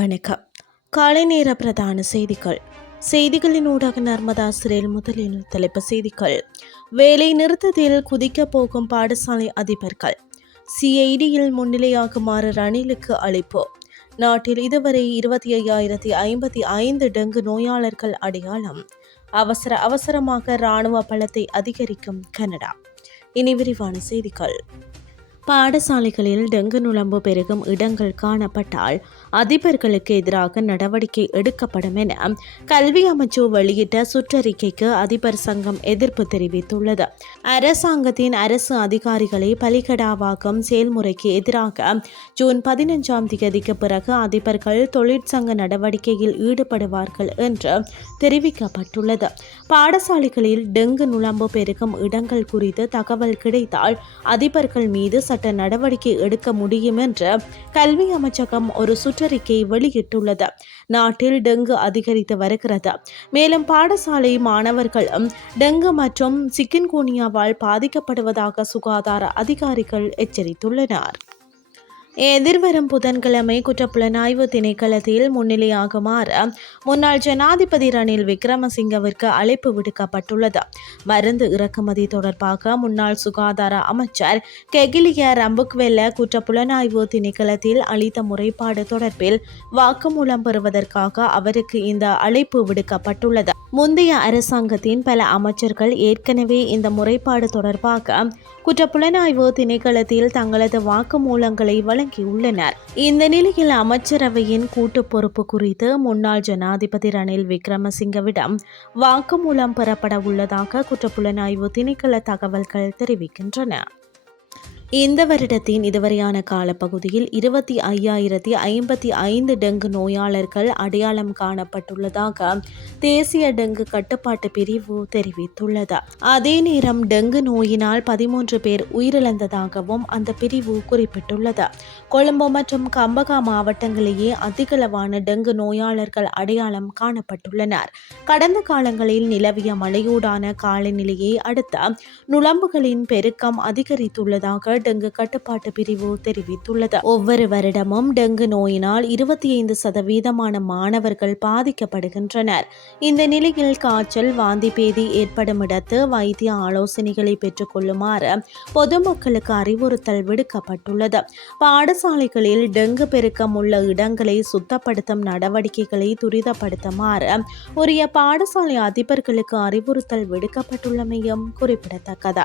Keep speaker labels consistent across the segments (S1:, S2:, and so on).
S1: வணக்கம். காலை நேர பிரதான செய்திகள். செய்திகளின் ஊடாக நர்மதா சிறையில் முதலில் தலைப்பு செய்திகள். வேலை நிறுத்தத்தில் குதிக்கப் போகும் பாடசாலை அதிபர்கள். சிஐடியில் முன்னிலையாகுமாறு ரணிலுக்கு அழைப்பு. நாட்டில் இதுவரை இருபத்தி ஐயாயிரத்தி ஐம்பத்தி ஐந்து டெங்கு நோயாளர்கள் அடையாளம். அவசர அவசரமாக இராணுவ பலத்தை அதிகரிக்கும் கனடா. இனி விரிவான செய்திகள். பாடசாலைகளில் டெங்கு நுழம்பு பெருகும் இடங்கள் காணப்பட்டால் அதிபர்களுக்கு எதிராக நடவடிக்கை எடுக்கப்படும் என கல்வி அமைச்சு வெளியிட்ட சுற்றறிக்கைக்கு அதிபர் சங்கம் எதிர்ப்பு தெரிவித்துள்ளது. அரசாங்கத்தின் அரசு அதிகாரிகளை பலிகடாவாக்கும் செயல்முறைக்கு எதிராக ஜூன் பதினஞ்சாம் தேதிக்கு பிறகு அதிபர்கள் தொழிற்சங்க நடவடிக்கையில் ஈடுபடுவார்கள் என்று தெரிவிக்கப்பட்டுள்ளது. பாடசாலைகளில் டெங்கு நுழம்பு பெருகும் இடங்கள் குறித்து தகவல் கிடைத்தால் அதிபர்கள் மீது சட்ட நடவடிக்கை எடுக்க முடியும் என்று கல்வி அமைச்சகம் ஒரு சுற்றறிக்கை வெளியிட்டுள்ளது. நாட்டில் டெங்கு அதிகரித்து வருகிறது. மேலும் பாடசாலை மாணவர்களும் டெங்கு மற்றும் சிக்கன்கூனியாவால் பாதிக்கப்படுவதாக சுகாதார அதிகாரிகள் எச்சரித்துள்ளனர். எதிர்வரும் புதன்கிழமை குற்றப்புலனாய்வு திணைக்களத்தில் முன்னிலையாகுமாறு முன்னாள் ஜனாதிபதி ரணில் விக்ரமசிங்கவிற்கு அழைப்பு விடுக்கப்பட்டுள்ளது. மருந்து இறக்குமதி தொடர்பாக முன்னாள் சுகாதார அமைச்சர் கெகிலிய ரம்புக்வெல்ல குற்றப்புலனாய்வு திணைக்களத்தில் அளித்த முறைப்பாடு தொடர்பில் வாக்குமூலம் பெறுவதற்காக அவருக்கு இந்த அழைப்பு விடுக்கப்பட்டுள்ளது. முந்தைய அரசாங்கத்தின் பல அமைச்சர்கள் ஏற்கனவே இந்த முறைப்பாடு தொடர்பாக குற்றப்புலனாய்வு திணைக்களத்தில் தங்களது வாக்குமூலங்களை வழங்கியுள்ளனர். இந்த நிலையில் அமைச்சரவையின் கூட்டு பொறுப்பு குறித்து முன்னாள் ஜனாதிபதி ரணில் விக்ரமசிங்கவிடம் வாக்குமூலம் பெறப்பட உள்ளதாக குற்றப்புலனாய்வு திணைக்கள தகவல்கள் தெரிவிக்கின்றன. இந்த வருடத்தின் இதுவரையான காலப்பகுதியில் இருபத்தி ஐயாயிரத்தி ஐம்பத்தி ஐந்து டெங்கு நோயாளர்கள் அடையாளம் காணப்பட்டுள்ளதாக தேசிய டெங்கு கட்டுப்பாட்டு பிரிவு தெரிவித்துள்ளது. அதே நேரம் டெங்கு நோயினால் பதிமூன்று பேர் உயிரிழந்ததாகவும் அந்த பிரிவு குறிப்பிட்டுள்ளது. கொழும்பு மற்றும் கம்பகா மாவட்டங்களிலேயே அதிகளவான டெங்கு நோயாளர்கள் அடையாளம் காணப்பட்டுள்ளனர். கடந்த காலங்களில் நிலவிய மழையூடான காலநிலையை அடுத்த நுழம்புகளின் பெருக்கம் அதிகரித்துள்ளதாக டெங்கு கட்டுப்பாட்டு பிரிவு தெரிவித்துள்ளது. ஒவ்வொரு வருடமும் டெங்கு நோயினால் இருபத்தி ஐந்து சதவீதமான மாணவர்கள் பாதிக்கப்படுகின்றனர். இந்த நிலையில் காய்ச்சல் வாந்தி பேதி ஏற்படும் இடத்து வைத்திய ஆலோசனைகளை பெற்றுக்கொள்ளுமாறு பொதுமக்களுக்கு அறிவுறுத்தல் விடுக்கப்பட்டுள்ளது. பாடசாலைகளில் டெங்கு பெருக்கம் உள்ள இடங்களை சுத்தப்படுத்தும் நடவடிக்கைகளை துரிதப்படுத்துமாறு உரிய பாடசாலை அதிபர்களுக்கு அறிவுறுத்தல் விடுக்கப்பட்டுள்ளமையும் குறிப்பிடத்தக்கது.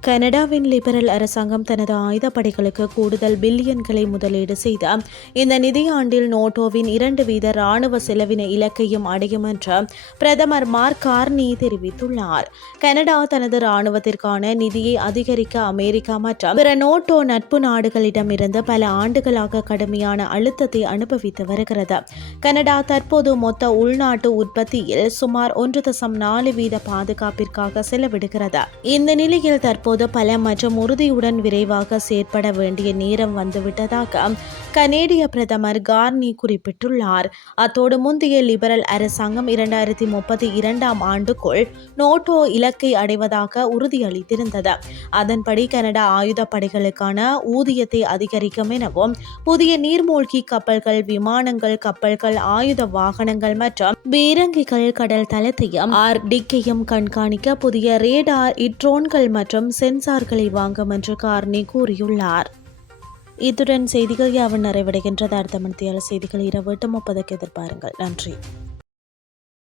S1: கனடாவின் லிபரல் அரசாங்கம் தனது ஆயுதப்படைகளுக்கு கூடுதல் பில்லியன்களை முதலீடு செய்த. இந்த நிதியாண்டில் நோட்டோவின் இரண்டு வீத ராணுவ செலவின இலக்கையும் அடையும் என்று பிரதமர் மார்க் கார்னி தெரிவித்துள்ளார். கனடா தனது ராணுவத்திற்கான நிதியை அதிகரிக்க அமெரிக்கா மற்றும் பிற நோட்டோ நட்பு நாடுகளிடமிருந்து பல ஆண்டுகளாக கடுமையான அழுத்தத்தை அனுபவித்து வருகிறது. கனடா தற்போது மொத்த உள்நாட்டு உற்பத்தியில் சுமார் ஒன்று தசம் நாலு வீத பாதுகாப்பிற்காக செலவிடுகிறது. இந்த நிலையில் தற்போது பல மற்றும் உறுதியுடன் விரைவாக செயற்பட வேண்டிய நேரம் வந்துவிட்டதாக கனேடிய பிரதமர் கார்னி குறிப்பிட்டுள்ளார். அத்தோடு முந்தைய லிபரல் அரசாங்கம் இரண்டாயிரத்தி முப்பத்தி இரண்டாம் ஆண்டுக்குள் நோட்டோ இலக்கை அடைவதாக உறுதியளித்திருந்தது. அதன்படி கனடா ஆயுதப்படைகளுக்கான ஊதியத்தை அதிகரிக்கும் எனவும் புதிய நீர்மூழ்கி கப்பல்கள் விமானங்கள் கப்பல்கள் ஆயுத வாகனங்கள் மற்றும் பீரங்கிகள் கடல் தளத்தையும் ஆர்டிக்கையும் கண்காணிக்க புதிய ரேடார் இட்ரோன்கள் மற்றும் சென்சார்களை வாங்கும் என்று கார்னி கூறியுள்ளார். இத்துடன் செய்திகள் யாவும் நிறைவடைகின்றது. அடுத்த மணித்தியால செய்திகள் இரவு எட்டு முப்பதுக்கு எதிர்பாருங்கள். நன்றி.